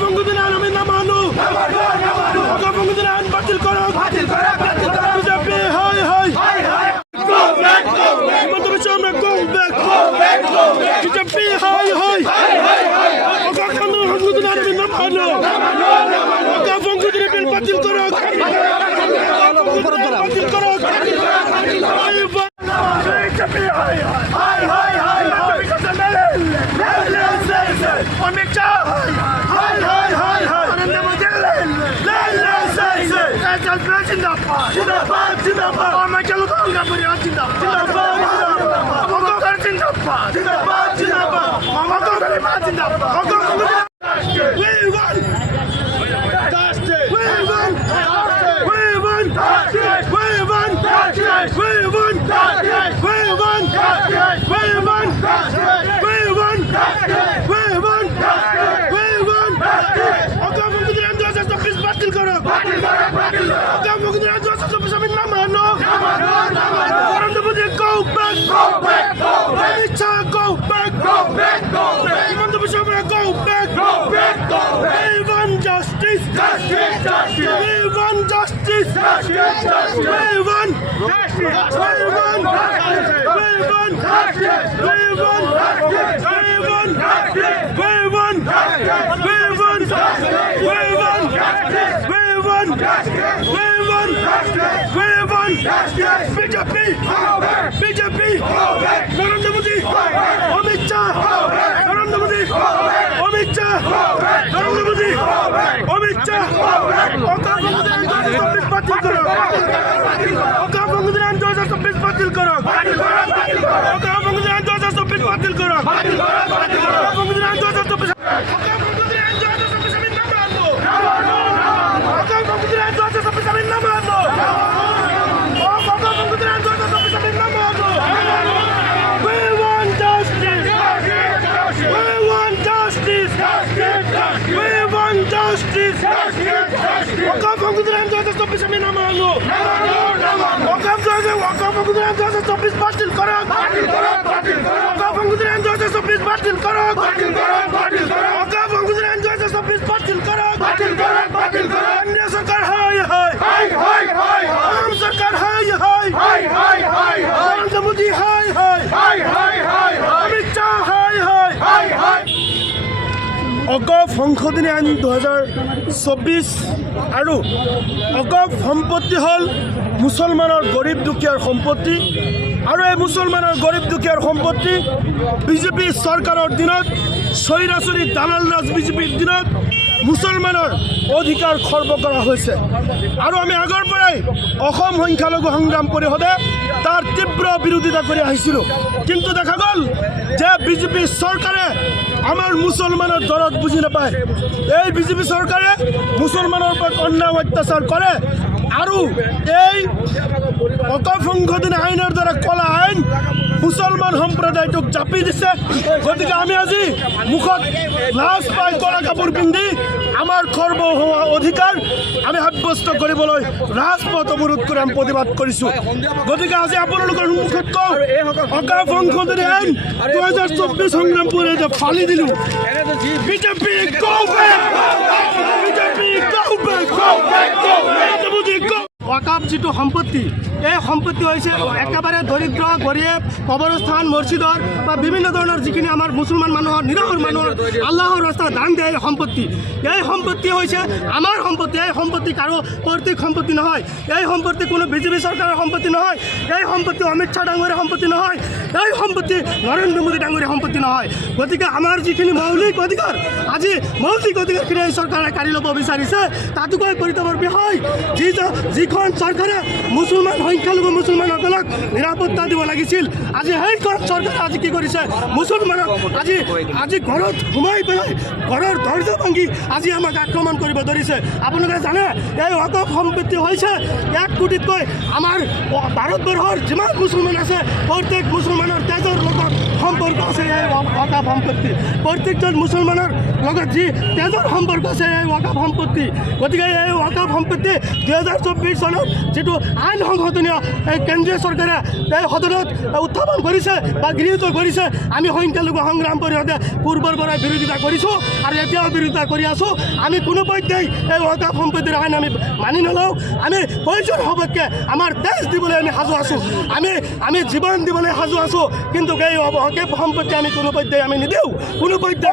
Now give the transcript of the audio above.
বঙ্গবন্ধুর আমি না মানো বঙ্গবন্ধুর আইন বাতিল করো বিজেপি হাই হাই হিমন্ত বিশ্ব আমরা গো ব্যাক বিজেপি হাই হাই বঙ্গবন্ধুর আমি না মানো বঙ্গবন্ধুর বিল বাতিল করো বাতিল করো বিজেপি হাই হাই হাই হাই অমিত শাহ হাই হাই হাই হাই নরেন্দ্র মোদি জিন্দাবাদ জিন্দাবাদ জিন্দাবাদ আমার চলো গঙ্গা পরিবার জিন্দাবাদ জিন্দাবাদ জিন্দাবাদ জিন্দাবাদ জিন্দাবাদ মামা গরিমা জিন্দাবাদ we won justice we won we won justice we won justice we won justice we won justice we won justice we won justice we won justice we won justice অকা বঙ্গবন্ধুর আইন 2024 বাতিল করো অকা বঙ্গবন্ধুর আইন 2024 আমি না মানো Narendra Modi go back Amit Shah go back Himanta Biswa Sarma go back we want justice we want justice we want BJP Narendra Modi Amit Shah Narendra Modi Amit Shah Narendra Modi Amit Shah অকা বঙ্গবন্ধুর আইন 2024 বাতিল করো অকা বঙ্গবন্ধুর আইন 2024 বাতিল করো অকা বঙ্গবন্ধুর আইন 2024 অকা বঙ্গবন্ধুর আইন 2024 আমি না মানবো অকা বঙ্গবন্ধুর আইন 2024 আমি না মানবো অকা বঙ্গবন্ধুর আইন 2024 আমি না মানবো we want justice we want justice we want justice অকা বঙ্গবন্ধুর আইন 2024 আমি না মানবো অকা বঙ্গবন্ধুর আইন 2024 বাতিল করো অকা বঙ্গবন্ধুর আইন 2024 বাতিল করো অকা বঙ্গবন্ধুর আইন 2024 বাতিল করো কেন্দ্রীয় সরকার হাই হাই আসাম সরকার হাই হাই নরেন্দ্র মোদি হাই হাই অমিত শাহ হাই অগপ সংশোধনী আইন 2024 আৰু অগপ সম্পত্তি হ'ল মুছলমানৰ গৰীব দুখীয়াৰ সম্পত্তি আৰু এই মুছলমানৰ গৰীব দুখীয়াৰ সম্পত্তি বিজেপি চৰকাৰৰ দিনত স্বৈৰাচাৰী দালাল ৰাজ বিজেপিৰ দিনত মুছলমানৰ অধিকাৰ খৰ্ব কৰা হৈছে আৰু আমি আগৰ পৰাই অসম সংখ্যালঘু সংগ্ৰাম পৰিষদে তাৰ তীব্ৰ বিৰোধিতা কৰি আহিছিলোঁ কিন্তু দেখা গ'ল যে বিজেপি চৰকাৰে আমাৰ মুছলমানৰ দৰদ বুজি নাপায় এই বিজেপি চৰকাৰে মুছলমানৰ ওপৰত অন্যায় অত্যাচাৰ কৰে আৰু এই অকা সংশোধনী আইনৰ দ্বাৰা কলা আইন মুছলমান সম্প্ৰদায়টোক জাপি দিছে গতিকে আমি আজি মুখত লাজ পাই কলা কাপোৰ পিন্ধি আমাৰ খৰ্ব হোৱা অধিকাৰ আমি সাব্যস্ত কৰিবলৈ ৰাজপথ অৱৰোধ কৰি আমি প্ৰতিবাদ কৰিছোঁ গতিকে আজি আপোনালোকৰ সন্মুখত কওঁ অকা সংশোধনী আইন 2024 সংগ্ৰাম পৰিষদে ফালি দিলোঁ BJP go back BJP go back ওয়াকাফ যিটো সম্পত্তি এই সম্পত্তি হৈছে একেবাৰে দৰিদ্ৰ গৰীব কবৰস্থান মছজিদৰ বা বিভিন্ন ধৰণৰ যিখিনি আমাৰ মুছলমান মানুহৰ নিৰাহৰ মানুহৰ আল্লাহৰ ৰাস্তাত দান দিয়ে এই সম্পত্তি হৈছে আমাৰ সম্পত্তি এই সম্পত্তি কাৰো কৰ্তৃক সম্পত্তি নহয় এই সম্পত্তি কোনো বিজেপি চৰকাৰৰ সম্পত্তি নহয় এই সম্পত্তি অমিত শ্বাহ ডাঙৰীয়াৰ সম্পত্তি নহয় এই সম্পত্তি নৰেন্দ্ৰ মোদী ডাঙৰীয়াৰ সম্পত্তি নহয় গতিকে আমাৰ যিখিনি মৌলিক অধিকাৰ আজি মৌলিক অধিকাৰখিনি এই চৰকাৰে কাঢ়ি ল'ব বিচাৰিছে তাতোকৈ পৰিতাপৰ বিষয় যিখন চৰকাৰে মুছলমান সংখ্যালঘু মুছলমানসকলক নিৰাপত্তা দিব লাগিছিল আজি সেইখন চৰকাৰে আজি কি কৰিছে মুছলমানক আজি ঘৰত সোমাই পেলাই ঘৰৰ দৰ্জা ভাঙি আজি আমাক আক্ৰমণ কৰিব ধৰিছে আপোনালোকে জানে এই ওয়াকফ সম্পত্তি হৈছে 1 কোটিতকৈ আমাৰ ভাৰতবৰ্ষৰ যিমান মুছলমান আছে প্ৰত্যেক মুছলমানৰ তেজৰ লগত সম্পৰ্ক আছে এই ওয়াকফ সম্পত্তি প্ৰত্যেকজন মুছলমানৰ লগত যি তেজৰ সম্পৰ্ক আছে এই ওয়াকফ সম্পত্তি গতিকে এই ওয়াকফ সম্পত্তি 2024 চনত সদনত যিটো আইন সংশোধনীয় কেন্দ্ৰীয় চৰকাৰে সদনত উত্থাপন কৰিছে বা গৃহীত কৰিছে আমি সংখ্যালঘু সংগ্ৰাম পৰিষদে পূৰ্বৰ পৰাই বিৰোধিতা কৰিছোঁ আৰু এতিয়াও বিৰোধিতা কৰি আছোঁ। আমি কোনো পৰ্যায় এই ওৱাকাফ সম্পত্তিৰ আইন আমি মানি নলওঁ। আমি প্ৰয়োজন সপক্ষে আমাৰ তেজ দিবলৈ আমি সাজু আছোঁ, আমি জীৱন দিবলৈ সাজু আছোঁ, কিন্তু এই ওৱাকাফ সম্পত্তি আমি কোনো পৰ্যায় আমি নিদিওঁ, কোনো পৰ্যায়